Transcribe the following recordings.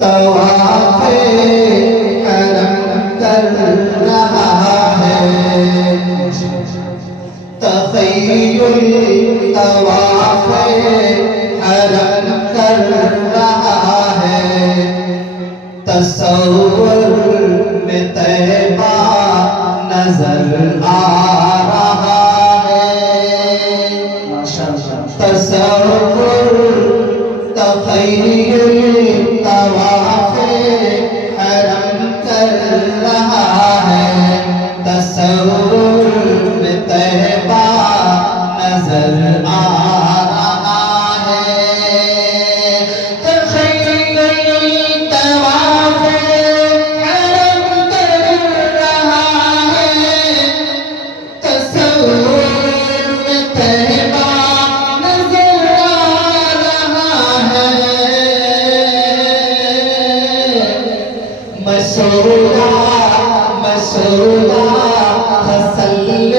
طواف حرم کر رہا ہے، تخیل طواف حرم کر رہا ہے، تصور میں طیبہ نظر آ رہا ہے، تصور تخیل طواف حرم کر رہا ہے، تصور میں طیبہ نظر آ رہا ہے، تخیل طواف حرم کر رہا ہے، تصور میں طیبہ نظر آ رہا ہے، مسولہ مسولہ تسلی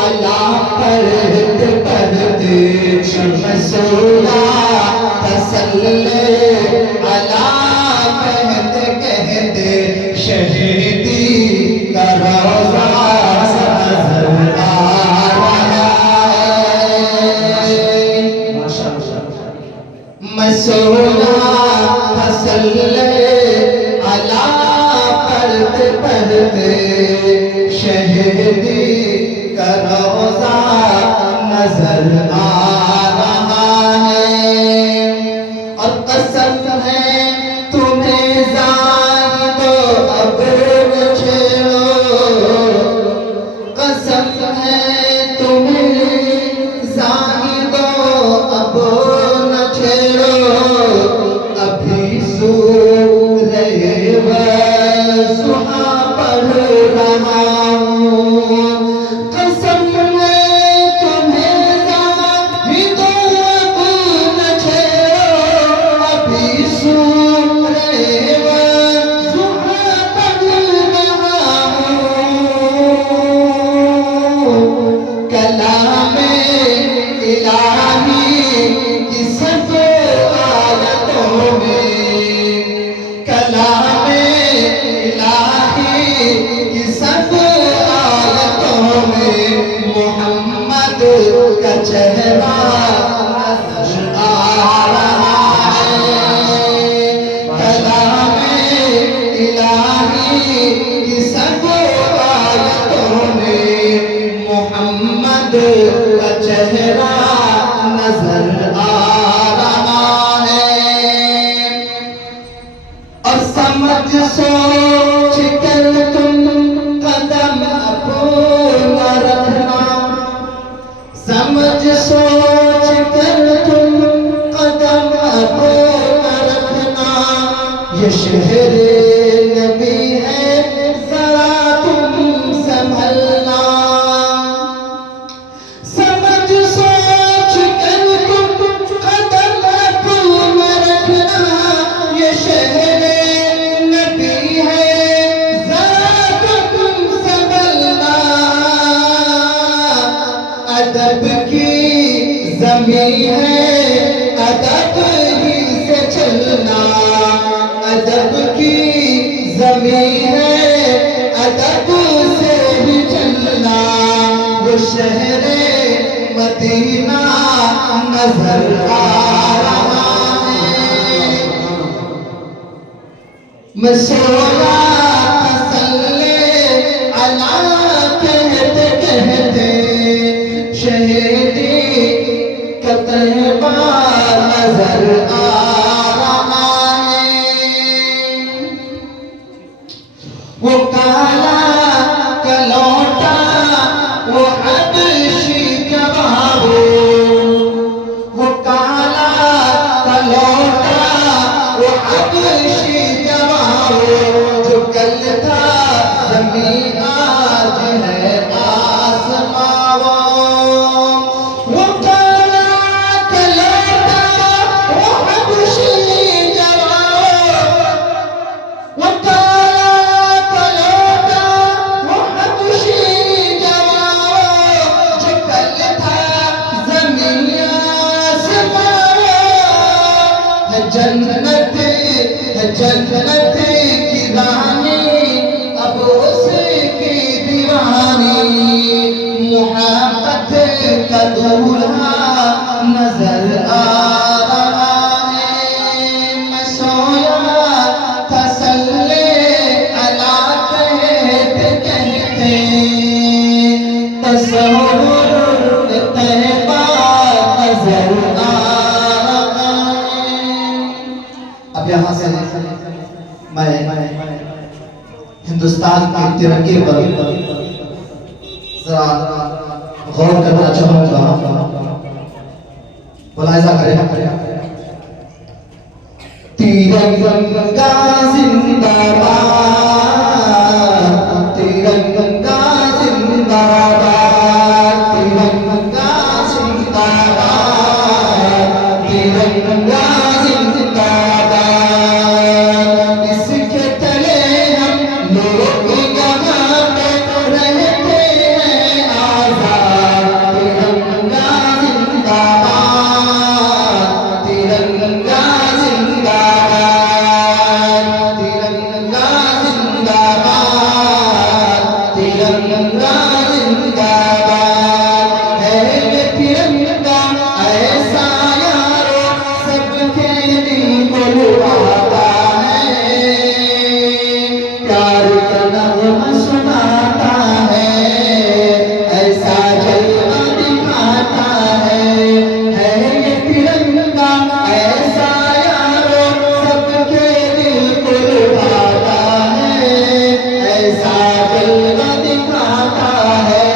علی پڑھتے پڑھتے، مسولہ تسلی علی کہتے کہتے، شہیدی کا روزہ نظر آ رہا ہے، مسولہ تسلی علی پڑھتے پڑھتے، شہیدی کا روزہ نظر آ رہا ہے، اور قسم ہے تمہیں زاہد و ابر چھیڑو، قسم ہے تمہیں زاہد و ابر نہ چھیڑو، ابھی سورہ والضحیٰ پڑھ رہا ہوں، قسم ہے تمہیں زاہد و ابر نہ چھیڑو، ابھی سورہ والضحیٰ پڑھ رہا ہوں، کلام الہی کی سب آیتوں میں، کلام الہی کی سب آیتوں میں، محمد کا چہرہ نظر آ رہا ہے، کلام الہی کی سب آیتوں میں، محمد کا چہرہ نظر آ رہا ہے، اور سمجھ سوچ کر تم قدم اپنا رکھنا، سمجھ سوچ کر تم قدم اپنا رکھنا، یہ شہر نبی ہے ذرا تم سنبھلنا، سمجھ سوچ کر تم قدم اپنا رکھنا، یہ شہر نبی ہے ذرا تم سنبھلنا، ادب کی زمین ہے ادب ہی سے چلنا، ادب کی زمین ہے ادب سے ہی چلنا، وہ شہر مدینہ نظر آ رہا ہے، مسولہ تسلی علی کہتے کہتے، شہیدی کا طیبہ نظر آ رہا ہے، وہ کالا کلوٹا وہ حبشی جواب، وہ کالا کلوٹا وہ حبشی جواب، جو کل تھا زمین آج ہے آسماں، وہ کالا کلوٹا وہ حبشی جواب، وہ کالا کلوٹا وہ حبشی جواب، جو کل تھا زمین آسماں، ہے جنت کی رانی اب اس کی دیوانی محبت کا دولہا نظر آ رہا ہے میں سویا تھا صلی علی کہتے کہتے تصور طیبہ نظر آ رہا ہے۔ اب یہاں سے میں ہندوستان کے ترنگے پر ذرا غور کرنا چاہوں گا، ملاحظہ کریں۔ ترنگا زندہ باد، ترنگا زندہ باد، ترنگا زندہ باد، ترنگا زندہ باد۔ اس کے تلے ہم لوگ یہاں پہ رہتے ہیں آزاد۔ ترنگا زندہ باد، ترنگا زندہ باد، ترنگا زندہ باد، ترنگا زندہ باد۔ ہے یہ ترنگا ایسا یارو سب کے دل کو لبھاتا ہے، پیار کا نغمہ سناتا ہے، ایسا جلوہ دکھاتا ہے۔ ہے یہ ترنگا ایسا یارو سب کے دل کو لبھاتا ہے، ایسا جلوہ دکھاتا ہے۔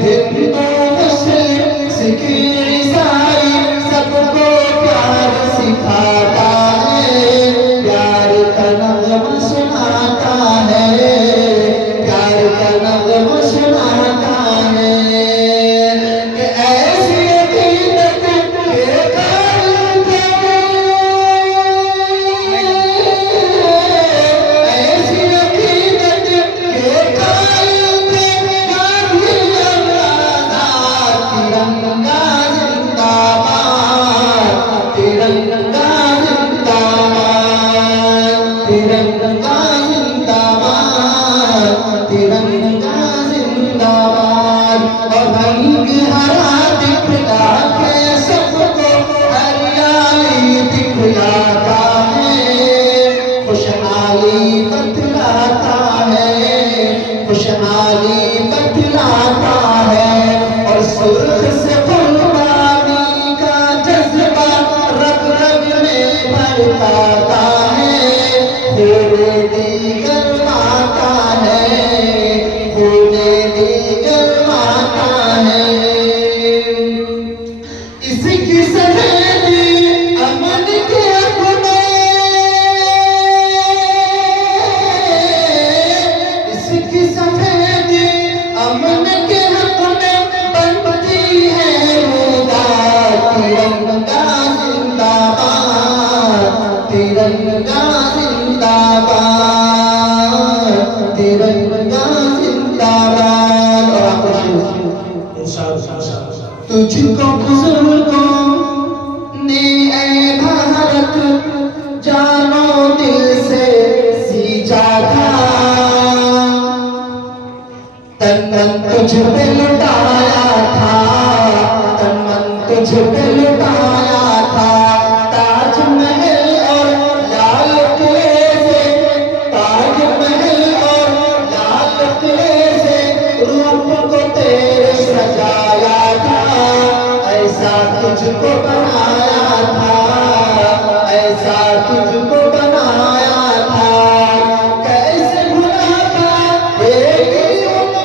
ہندو مسلم سکھ عیسائی سب کو پیار سکھاتا ہے، پیار کا نغمہ سناتا ہے، پیار کا نغمہ سناتا ہے۔ کہ ایسی عقیدت کے قائل تھے، ایسی عقیدت کے قائل تھے گاندھی اور آزاد۔ ترنگا زندہ باد، ترنگا زندہ باد، ترنگا زندہ باد، ترنگا زندہ باد۔ اور رنگ ہرا دکھلا کے سب کو ہریالی دکھلاتا ہے، خوشحالی بتلاتا ہے، خوشحالی بتلاتا ہے۔ اور سرخ سے قربانی کا جذبہ رگ رگ میں بھرتا ہے، خون دیگر ماتا ہے، خون دیگر ماتا ہے۔ اس کی سفیدی امن کے حق میں، اس کی سفیدی امن کے حق میں بنتی ہے روداد۔ ترنگا زندہ باد، ترنگا زندہ باد، ترنگا زندہ باد۔ اور آپ تجھ کو بزرگوں نے اے بھارت جانو دل سے سیچا تھا، تن من تجھ پہ لٹایا تھا، تن من تجھ پہ لٹایا تھا۔ تاج محل اور لال قلعے سے، تاج محل اور لال قلعے سے روپ کو تیرے سجایا تھا، ایسا تجھ کو بنایا تھا، ایسا تجھ کو بنایا تھا۔ کیسے بھلا پائے گی ان کو،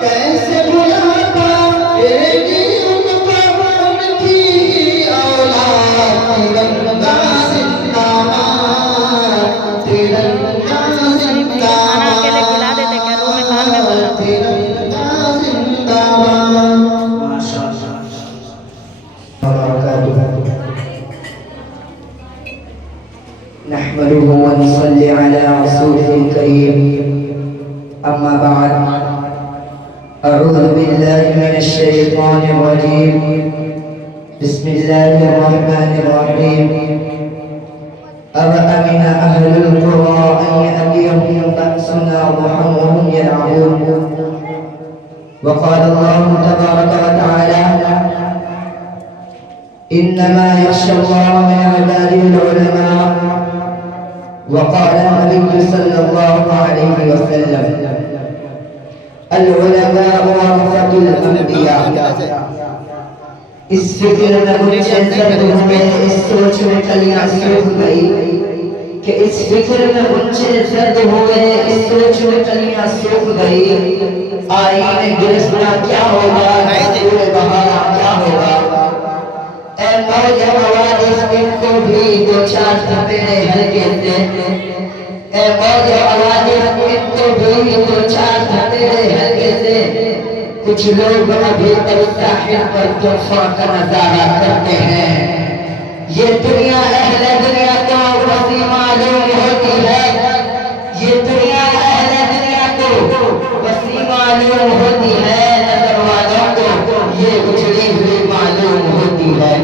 کیسے بھلا پائے گی ان کو ان کی ہی اولاد۔ ترنگا زندہ باد، ترنگا زندہ باد، ترنگا زندہ باد۔ نحمده ونصلي على رسوله الكريم، أما بعد، أعوذ بالله من الشيطان الرجيم، بسم الله الرحمن الرحيم أفأمن أهل القرى أن يأتيهم بأسنا ضحى وهم يلعبون وقال الله تبارك وتعالى إنما يخشى الله من عباده العلماء وقال النبي صلى الله عليه وسلم العلماء ورثة الأنبياء اس فکر میں مجھے زد ہوئے اس سوچ میں کلیاں سوکھ گئی کہ اس فکر میں مجھے زد ہوئے اس سوچ میں کلیاں سوکھ گئی آئین گرسنا کیا ہوگا دور بہارا کیا ہوگا اے موج حوادث ان کو بھی دو چار تھپیرے ہلکے دے اے موج حوادث ان کو بھی دو چار تھپیرے ہلکے دے کچھ لوگ ابھی تک ساحل پر طوفان کا نظارہ کرتے ہیں یہ دنیا اہل دنیا کو وسیع معلوم ہوتی ہے یہ دنیا اہل دنیا کو وسیع معلوم ہوتی ہے نظر والوں کو یہ اجڑی ہوئی معلوم ہوتی ہے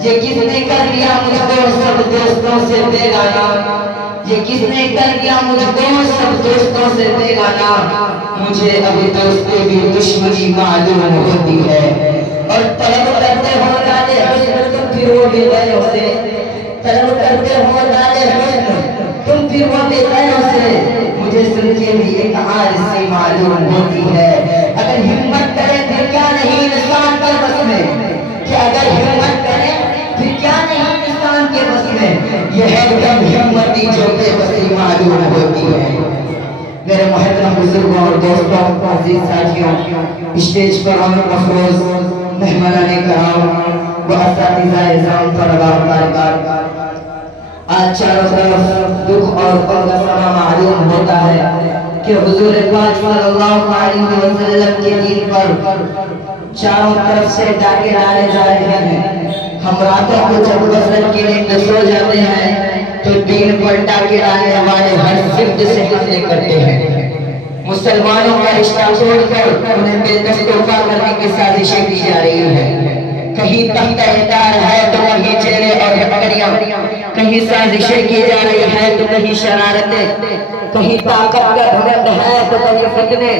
یہ کس نے کر لیا مجھ کو سب دوستوں سے بیگانہ یہ کس نے کر دیا مجھ کو سب دوستوں سے بیگانہ مجھے ابھی دوستی بھی دشمنی معلوم ہوتی ہے اور طلب کرتے ہو دادے حسن تم پھر وہ بھی غیروں سے طلب کرتے ہو دادے حسن تم پھر وہ بھی غیروں سے مجھے سن کے بھی ایک عارضی معلوم ہوتی ہے اگر ہمت کرے پھر کیا نہیں انسان کے بس میں کہ اگر ہمت کرے پھر کیا نہیں انسان کے بس میں یہ ہے کم ہمتی جو بے بسی معلوم ہوتی ہے میرے محترم بزرگوں اور دوستوں عزیز ساتھیوں اسٹیج پر ہم مفروض مہمانان کرام و اساتذہ اعزام طلباء و طالبات آج چاروں طرف دکھ اور غم کا سما معلوم ہوتا ہے کہ حضور پاک صلی اللہ علیہ وسلم کے دین پر چاروں طرف سے ڈاکے ڈالے جا رہے ہیں ہم راتوں کو جب غفلت کے نیند سو جاتے ہیں تو دین پر ڈاکے ڈالنے والے ہر سمت سے حملے کرتے ہیں مسلمانوں کا رشتہ توڑ کر انہیں بے دست و پا کرنے کی سازشیں کی جا رہی ہے کہیں تخت احتار ہے تو کہیں جیلیں اور ہتھکڑیاں کہیں سازشیں کی جا رہی ہے تو کہیں شرارتیں کہیں طاقت کا گھمنڈ ہے تو کہیں فتنے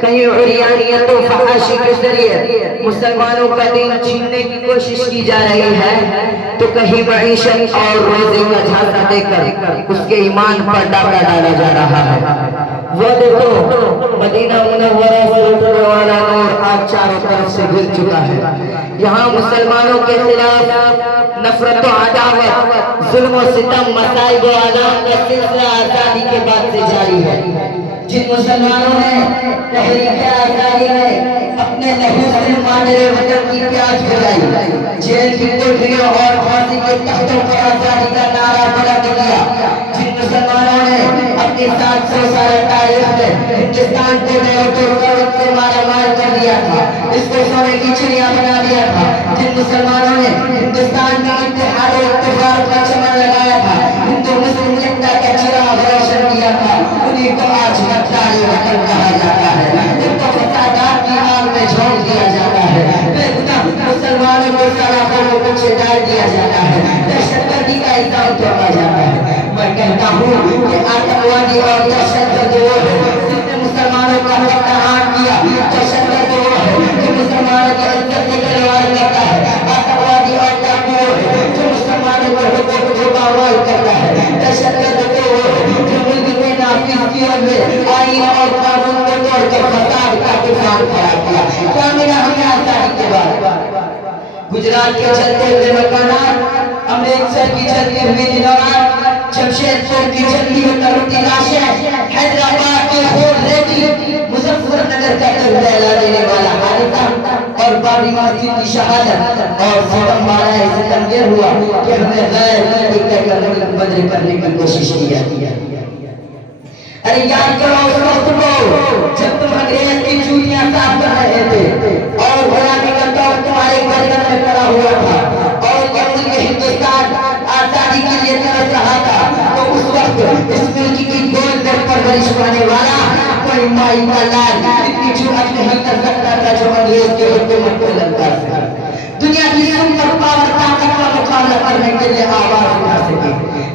کہیں عریانیت و فحاشی کے ذریعے مسلمانوں کا دین چھیننے کی کوشش کی جا رہی ہے تو کہیں معیشت اور روزی کا جھانسا دے کر اس کے ایمان پر ڈاکہ ڈالا جا رہا ہے وہ دیکھو مدینہ منورہ سے اٹھنے والا نور آج چاروں طرف سے گر چکا ہے یہاں مسلمانوں کے خلاف نفرت و عداوت ظلم و ستم مصائب و آلام کا سلسلہ آزادی کے بعد سے جاری ہے جن مسلمانوں نے تحریک آزادی میں اپنے لہو سے مادر وطن کی پیاس بجائی جیل کی کوٹھیوں اور پھانسی کے تختوں پر آزادی کا نعرہ بلند کیا جن مسلمانوں نے اپنی 700 سال تاریخ میں ہندوستان کو نیوٹرل سے مارا مار کر دیا تھا اس کو سونے کی چڑیا بنا دیا تھا جن مسلمانوں نے ہندوستان میں اتحاد و اتفاق کا چمن لگایا تھا ہندو مسلم ایکتا کا چراغ روشن کیا تھا انہیں کو آج غداری وطن کہا جاتا ہے ان کو فسادات کی آگ میں جھونک دیا جاتا ہے بے گناہ مسلمانوں کو سلاخوں کو پیچھے ڈال دیا جاتا ہے دہشت گردی کا الزام توڑا جاتا ہے میں کہتا ہوں کہ آتنکوادی اور دہشت گرد وہ ہے جس نے مسلمانوں کا حق تحان کیا دہشت گرد وہ ہے جو مسلمانوں کی عزت سے کھلواڑ کرتا ہے آتنکوادی اور ڈاکو وہ ہے جو مسلمانوں کے حقوق کو دھوکہ کرتا ہے دہشت گرد وہ ہے جو ملک میں نافذ کیے ہوئے آئین اور قانون کو توڑ کر فساد کا طوفان کھڑا کیا کیا ملا ہمیں آزادی کے بعد گجرات کے چلتے ہوئے مکانات امرتسر کی چلتی ہوئی دینارات جمشید پور کی چلتی ہوئی کرتی لاشیں حیدرآباد کی خون ریتی مظفر نگر کا تبدیلا دینے والا حادثہ اور بابری مسجد کی شہادت اور ستم بارہ ستم یہ ہوا کہ ہمیں غیر ملکی کہہ کر ملک بدر کرنے کی کوشش کی جاتی ہے ارے یاد کرو اس وقت کو جب تم انگریز کی چوڑیاں صاف کر رہے تھے اور غلامی کا دور تمہارے گردن میں پڑا ہوا تھا اور یہ ملک ہندوستان آزادی کے لیے ترس رہا تھا تو اس وقت اس ملک کی گود میں پرورش پانے والا کوئی مائی کا لال اتنی جرأت نہیں کر سکتا تھا جو انگریز کے حکومت کو لگتا تھا دنیا کی سپر پاور طاقت کا مقابلہ کرنے کے لیے آواز اٹھا سکے.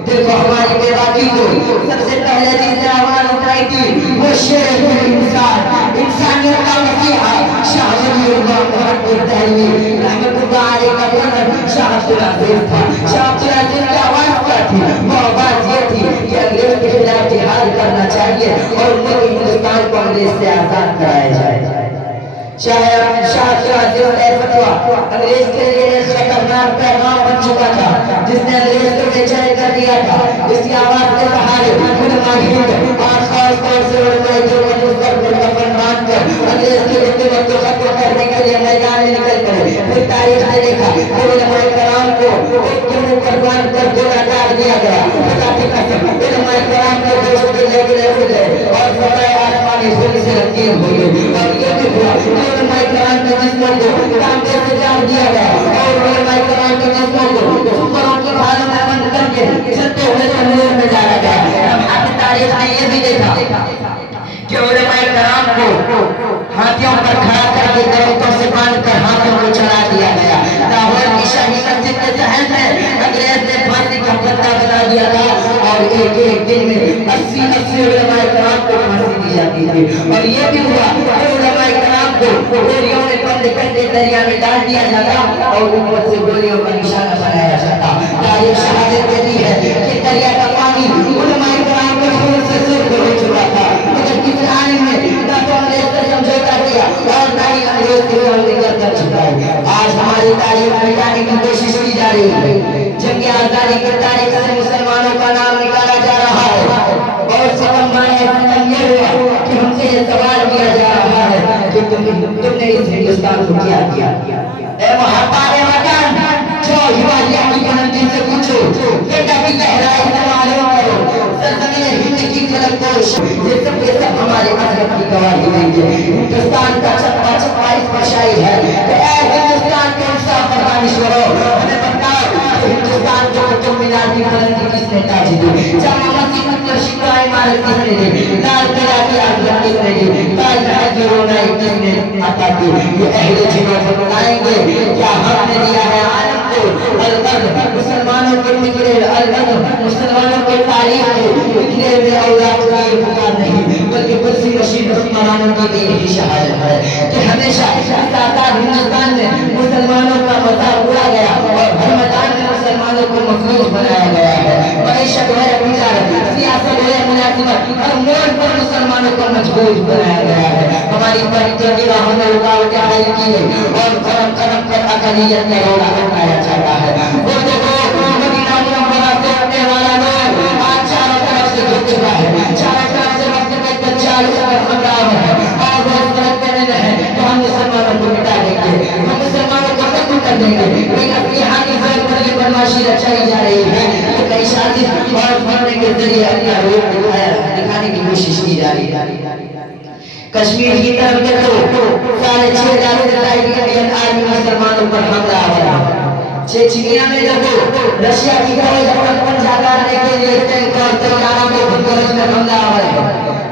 دیکھو ہماری بیواقی کو سب سے پہلے جس نے آواز اٹھائی تھی وہ شیر انسان، انسانیت کا مسیحا شاہ ولی اللہ محمد دہلوی رحمۃ اللہ علیہ کا بیٹا شاہ عبد العزیز تھا. شاہ عبد العزیز کی آواز کیا تھی؟ وہ آواز یہ تھی کہ انگریز کے خلاف جہاد کرنا چاہیے اور ملک ہندوستان کو انگریز سے آزاد کرایا جائے. شاہ عبد العزیز کا فتویٰ انگریز کے لیے ایک خطرناک پیغام بن چکا تھا جس نے انگریز کو بے چین کر دیا تھا. اس کی آواز کے سہارے علماء ہند اور خاص طور سے علماء دیوبند اس پر کفن باندھ کر انگریز کے حکومت کو ختم کرنے کے لیے میدان میں نکل پڑے. پھر تاریخ نے دیکھا کہ علماء کرام کو ایک دن قربان کر گولا کاٹ دیا گیا. خدا کی قسم علماء کرام کے دوست کے لگے ہوئے اور فضائے آسمانی خون سے رنگین ہو گئی. اور یہ بھی ہوا علماء کرام کے جسموں کو کانٹے سے جام دیا گیا اور علماء کرام کے جسموں کو سپروں کی بھالوں میں بند کر کے چلتے ہوئے تنور میں ڈالا گیا. اب تاریخ نے یہ بھی دیکھا کہ علماء کرام کو ہاتھیوں پر کھڑا کر کے درختوں سے باندھ کر ہاتھوں کو چلا دیا گیا. لاہور کی شاہی مسجد کے صحن میں انگریز نے پھانسی کا پتہ بنا دیا تھا اور ایک دن میں 80 علماء کرام کو پھانسی دی جاتی تھی. اور یہ بھی ہوا کہ علماء کرام کو گولیوں میں بند کر کے دریا میں ڈال دیا جاتا اور اوپر سے گولیوں کا نشانہ بنایا جاتا. تاریخ شہادت دیتی ہے کہ دریا کا پانی علماء کرام کے خون سے سرخ ہو چکا تھا. مگر کسی عالم نے نہ تو انگریز سے سمجھوتا کیا اور نہ ہی انگریز کے سامنے گردن جھکائی. آج ہماری تاریخ مٹانے کی کوشش کی جا رہی ہے. جنگ آزادی کی تاریخ سے مسلمانوں کا نام نکالا جا رہا ہے اور ستم یہ ہوا کہ ہم سے یہ سوال کیا جا رہا ہے کہ تم نے اس ہندوستان کو کیا کیا. اے محبت وطن جو ہمالیہ کی بلندی سے پوچھو بیٹا کی گہرائی سے معلوم کرو سرزمین ہند کی فلک پوش یہ سب ہمارے عظمت کی گواہی دیں گے. ہندوستان کا چپا چپا اس پر شائع ہے کہ اے ہندوستان کے انصاف پر دانشورو ہمیں بتاؤ کہ ہندوستان کے قطب مینار کی بلندی کس نے تاج دی؟ جامع مسجد پر شکوہ عمارت کس نے دی؟ لال قلعہ کی عظمت کس نے دی؟ تاج محل کی رونائی کس نے عطا کی؟ یہ اہل جنوں کو بتائیں گے کیا ہم نے دیا ہے عالم کو القدر مسلمانوں کے بکھرے القدر مسلمانوں کے تاریخ کو بکھرے ہوئے اولاد کا یہ پکار نہیں بلکہ برسی رشید حکمرانوں کی بھی یہی شہادت ہے کہ ہمیشہ آزاد ہندوستان میں مسلمانوں کا مذاق اڑا گیا اور ہر میدان میں مسلمانوں کو مفلوج بنایا گیا ہے. معیشت ہے تجارت سیاست ہے ملازمت ہر موڑ پر مسلمانوں کو مجبور بنایا گیا ہے. ہماری ترقی کی راہوں میں رکاوٹیں عائد کی ہے اور قدم قدم پر اقلیت کا رولا اٹھایا جاتا ہے. وہ دیکھو مدینہ منورہ سے اٹھنے والا لوگ آج چاروں طرف سے گھر چکا ہے. چاروں طرف سے وقت میں دجال کا خطرہ ہے اور وہ اس طرح کہنے رہے کہ ہم مسلمانوں کو مٹا دیں گے ہم مسلمانوں کو ختم کر دیں گے. لیکن اسلحہ کی زور پر یہ بدماشی رچائی جا رہی ہے کہ کئی سازش اور فرنے کے ذریعے اپنا روپ دکھانے کی کوشش کی جا رہی ہے. کشمیر کی طرف دیکھو 6,500 سے زائد انڈین آرمی مسلمانوں پر حملہ آیا. چیچنیا میں دیکھو رشیا کی فوج اپنا پنجہ کرنے کے لیے ٹینک اور طیاروں کے بندرج میں حملہ آیا.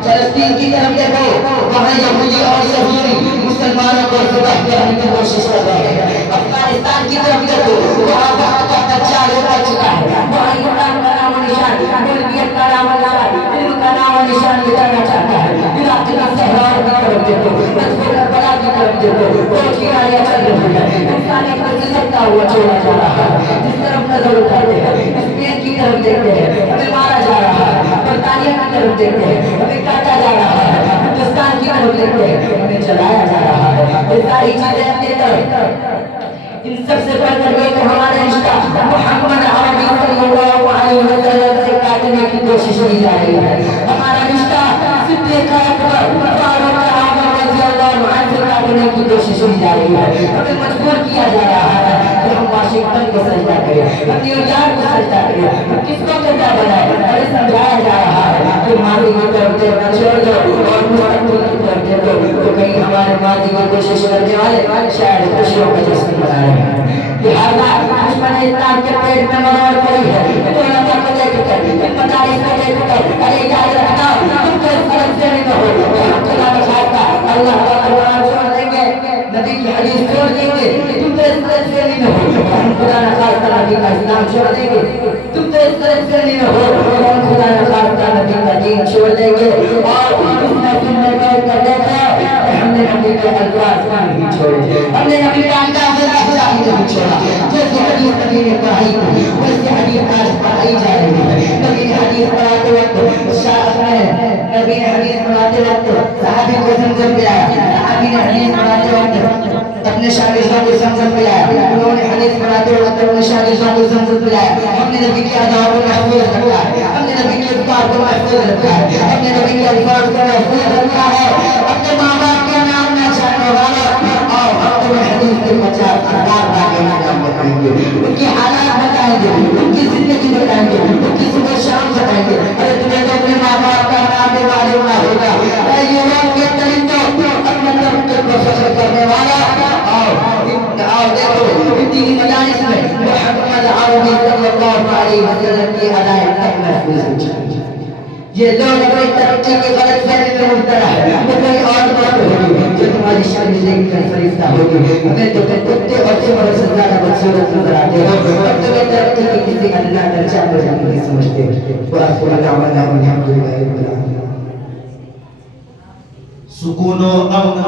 فلسطین کی طرف دیکھو وہاں یہودی اور صہیونی مسلمانوں کو ذبح کرنے کی کوشش کر رہے ہیں. افغانستان کی طرف دیکھو وہاں بہت دجال ہو چکا ہے. وہاں اسلام کا نام و نشان ملکیت کا نام و نشان علم کا نام و نشان مٹانا چاہتا ہے. عراق کی صحرا کی طرف دیکھو کربلا کی طرف دیکھو فوج کی گاڑیاں چل رہی ہیں. انسانیت کو سسکتا ہوا چھوڑا جا رہا ہے. جس طرف نظر اٹھاتے ہیں اسپین کی طرف دیکھتے ہیں ہمیں مارا جا رہا ہے. برطانیہ کی طرف دیکھتے ہیں ہمیں کاٹا جا رہا ہے. ہندوستان کی طرف دیکھتے ہیں ہمیں چلایا جا رہا ہے. یہ ساری چیزیں اپنے طرف ان سب سے بڑھ کر کے ہمارا رشتہ محمد عربی صلی اللہ علیہ وسلم سے کاٹنے کی کوشش کی جا رہی ہے. ہمارا رشتہ صدیق اکبر فاروق اعظم رضی اللہ عنہ سے کاٹنے کی کوشش کی جا رہی ہے. ہمیں مجبور کیا جا رہا ہے کہ ہم واشنگٹن کو سجدہ کریں ہم نیو یارک کو سجدہ کریں ہم کس کو سجدہ بنائیں. ہمیں سمجھایا جا رہا ہے کہ ماضی کی طرف دیکھنا چھوڑ دو اور مستقبل کی طرف دیکھو تو کہیں ہمارے ماضی کی کوشش کرنے والے شاید خوشیوں کا جشن منا رہے ہیں. لہذا دشمن اسلام کے پیٹ میں مرور پڑی ہے. تو اللہ کو دیکھ کر مدارس کو دیکھ کر ارے یاد رکھنا تم تو اس طرف سے نہیں ہو خدا کا خاصہ اللہ کا قرآن چھوڑ دیں گے نبی کی حدیث چھوڑ دیں گے تم تو اس اس طرح فیلی میں ہو ہم خدا نہ خواستہ نبی کا اسلام چھوڑ دیں گے. تم تو اس طرح فیلی میں ہو ہم خدا نہ خواستہ نبی کا دین چھوڑ دیں گے. اور اس محفل میں بیٹھ کر دیکھا ہم نے نبی کے الفاظ نہیں چھوڑے, ہم نے نبی کا انداز نہیں چھوڑا. جیسے حدیث نبی نے پڑھائی ویسے حدیث آج پڑھائی جا رہی ہے. نبی نے حدیث پڑھاتے وقت نبی نے حدیث پڑھاتے وقت صحابی کو زمزم پلایا. صحابی نے حدیث پڑھاتے وقت اپنے شاگردوں کو زمزم پلایا. انہوں نے حدیث پڑھاتے وقت اپنے شاگردوں کو زمزم پلایا. ہم نے نبی کے آداب کو محفوظ رکھا ہے, ہم نے نبی کے اذکار کو محفوظ رکھا ہے, ہم نے نبی کے الفاظ کو محفوظ رکھا ہے. اپنے ماں باپ کا نام نہ چھاڑنے والا اور ہم تمہیں حدیث کے 50 ہزار باقی نام بتائیں گے, ان کی حالات بتائیں گے, ان کی زندگی بتائیں گے, ان کی صبح شام بتائیں گے. ارے تمہیں تو اپنے ماں باپ کا نام بھی معلوم نہ ہوگا. اے یوم کے طریقوں اپنے طریقے کو فخر کرنے والا. اور دیکھو دینی مجالس میں محمد عربی صلی اللہ علیہ وسلم کی ہدایت تک محفوظ ہو چکی. یہ لوگ اپنی ترقی کی غلط فہمی میں مبتلا ہے. وہ کوئی اور بات ہوگی جو تمہاری شان دیکھ کر فرشتہ ہوگی. ہمیں تو کتے اور سمر سے زیادہ بدصورت نظر آتے ہو اور تمہیں ترقی کی کسی ادنا درجہ پر نہیں سمجھتے. وآخر دعوانا الحمد للہ رب العالمین. سکون و امن